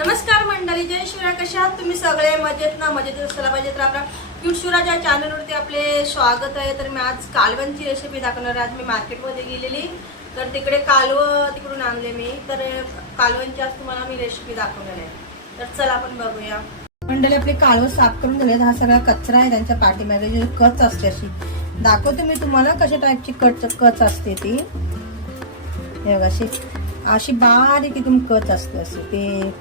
नमस्कार मंडळी जय शिवराय कशा आहात तुम्ही सगळे? मजेत ना? मजेत असायला पाहिजे तर आपला क्यूट शिवराज या चॅनलवरती आपले स्वागत आहे. तर मी आज कालवणची रेसिपी दाखवणार आहे. आज मी मार्केटमध्ये गेलेली. तर तिकडे कालवं तिकडून आणले मी. तर कालवणची आज तुम्हाला मी रेसिपी दाखवणार आहे. तर चला आपण बघूया. मंडळी आपले कालवं साफ करून झाले हा सगळा कचरा आहे त्यांच्या पाठीमागे. जी कच असते अशी. दाखवते मी तुम्हाला कशा टाईपची कच कच असते ती. हे अशी. अशी बारीक एकदम कच असते अशी. ते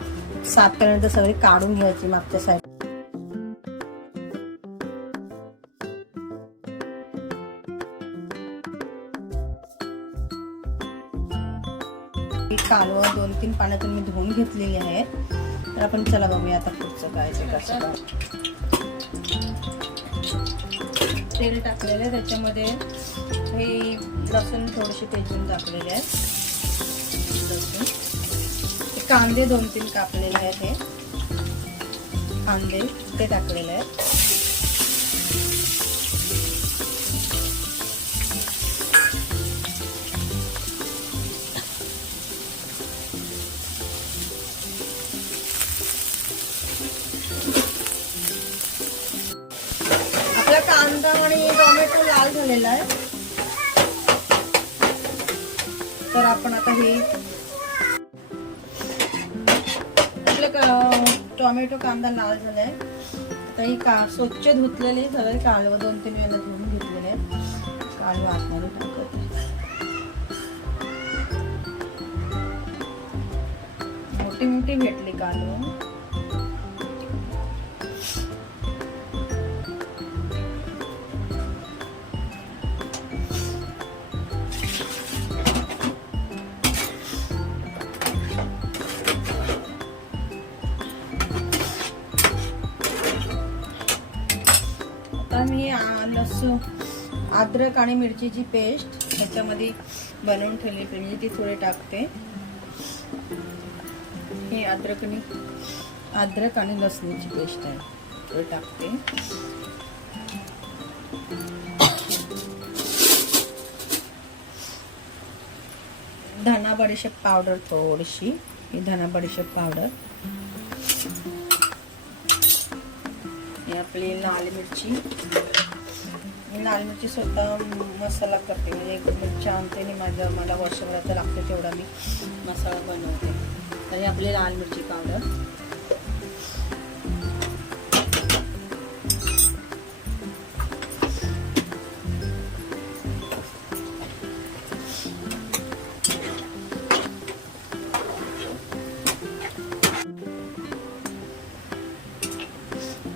साफ केल्यानंतर सगळी काढून घ्यायची मागच्या साईड ही कालवं दोन तीन पाण्यातून मी धुवून घेतलेली आहे तर आपण चला बघूया आता पुढचं काय ते कसं तेल टाकलेलं आहे त्याच्यामध्ये हे लसूण थोडेसे तेजून टाकलेले आहेत कांदे दोन तीन कापलेले आहेत हे. कांदे ते टाकलेले आहेत. आपला कांदा आणि टोमॅटो लाल झालेला आहे. तर आपण आता हे टोमॅटो कांदा लाल झालाय. आता ही का स्वच्छ धुतलेली सगळे कालवं दोन तीन वेळेला धुवून घेतलेले. आहेत कालवं आतमध्ये टाकत मोठी मोठी भेटली कालवं. आता मी लसूण अद्रक आणि मिरचीची पेस्ट ह्याच्यामध्ये बनवून ठेवली पाहिजे म्हणजे ती थोडी टाकते. हे अद्रक आणि अद्रक आणि लसणीची पेस्ट आहे. थोडी टाकते. धना बडीशेप पावडर थोडीशी. ही धना बडीशेप पावडर. आपली लाल मिरची. मी लाल मिरची स्वतः मसाला करते. म्हणजे एक आणते आणि माझं मला वर्षभराचं लागते तेवढा मी मसाला बनवते. तर आपली लाल मिरची पावडर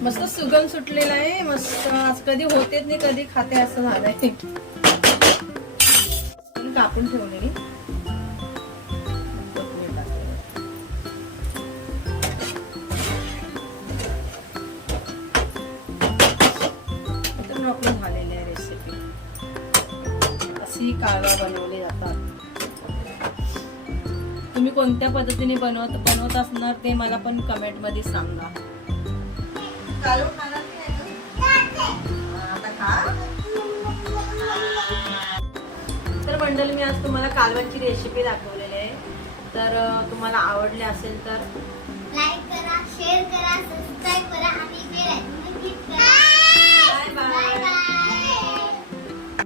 मस्त सुगंध सुटलेला आहे. मस्त आज कधी होतेच नाही कधी खाते असं झालंय. कापून ठेवलेली. आपलं झालेली आहे रेसिपी अशी कालवा बनवली जातात. तुम्ही कोणत्या पद्धतीने बनवत बनवत असणार ते मला पण कमेंटमध्ये सांगा. कालवण खाणार आता खा. तर मंडल मी आज तुम्हाला कालवांची रेसिपी दाखवलेली आहे तर तुम्हाला आवडले असेल तर